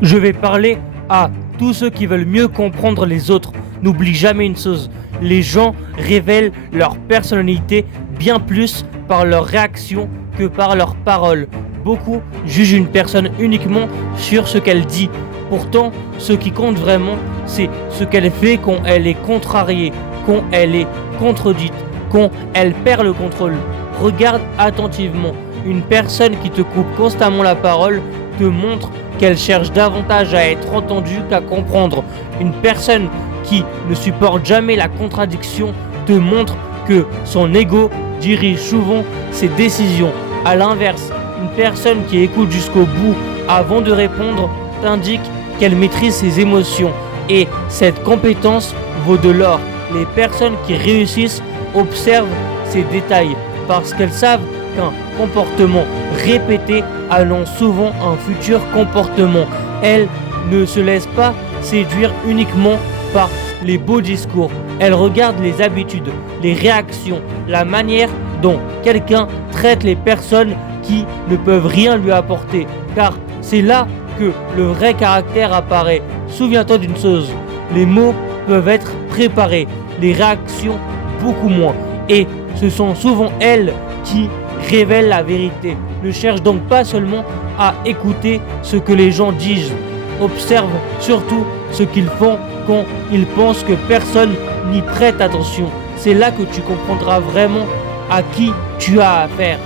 Je vais parler à tous ceux qui veulent mieux comprendre les autres. N'oublie jamais une chose, les gens révèlent leur personnalité bien plus par leurs réactions que par leurs paroles. Beaucoup jugent une personne uniquement sur ce qu'elle dit. Pourtant, ce qui compte vraiment, c'est ce qu'elle fait quand elle est contrariée, quand elle est contredite, quand elle perd le contrôle. Regarde attentivement. Une personne qui te coupe constamment la parole te montre qu'elle cherche davantage à être entendue qu'à comprendre. Une personne qui ne supporte jamais la contradiction te montre que son ego dirige souvent ses décisions. A l'inverse, une personne qui écoute jusqu'au bout avant de répondre t'indique qu'elle maîtrise ses émotions et cette compétence vaut de l'or. Les personnes qui réussissent observent ces détails parce qu'elles savent qu'un comportement répété annonce souvent un futur comportement. Elles ne se laissent pas séduire uniquement par les beaux discours. Elles regardent les habitudes, les réactions, la manière dont quelqu'un traite les personnes qui ne peuvent rien lui apporter. Car c'est là que le vrai caractère apparaît. Souviens-toi d'une chose, les mots peuvent être préparés, les réactions beaucoup moins. Et ce sont souvent elles qui révèlent la vérité. Ne cherche donc pas seulement à écouter ce que les gens disent. Observe surtout ce qu'ils font quand ils pensent que personne n'y prête attention. C'est là que tu comprendras vraiment à qui tu as affaire.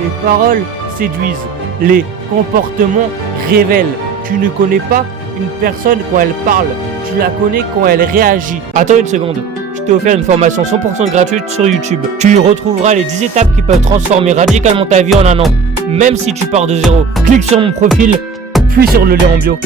Les paroles séduisent, les comportements révèlent. Tu ne connais pas une personne quand elle parle, tu la connais quand elle réagit. Attends une seconde, je t'ai offert une formation 100% gratuite sur YouTube. Tu y retrouveras les 10 étapes qui peuvent transformer radicalement ta vie en un an, même si tu pars de zéro. Clique sur mon profil, puis sur le lien en bio.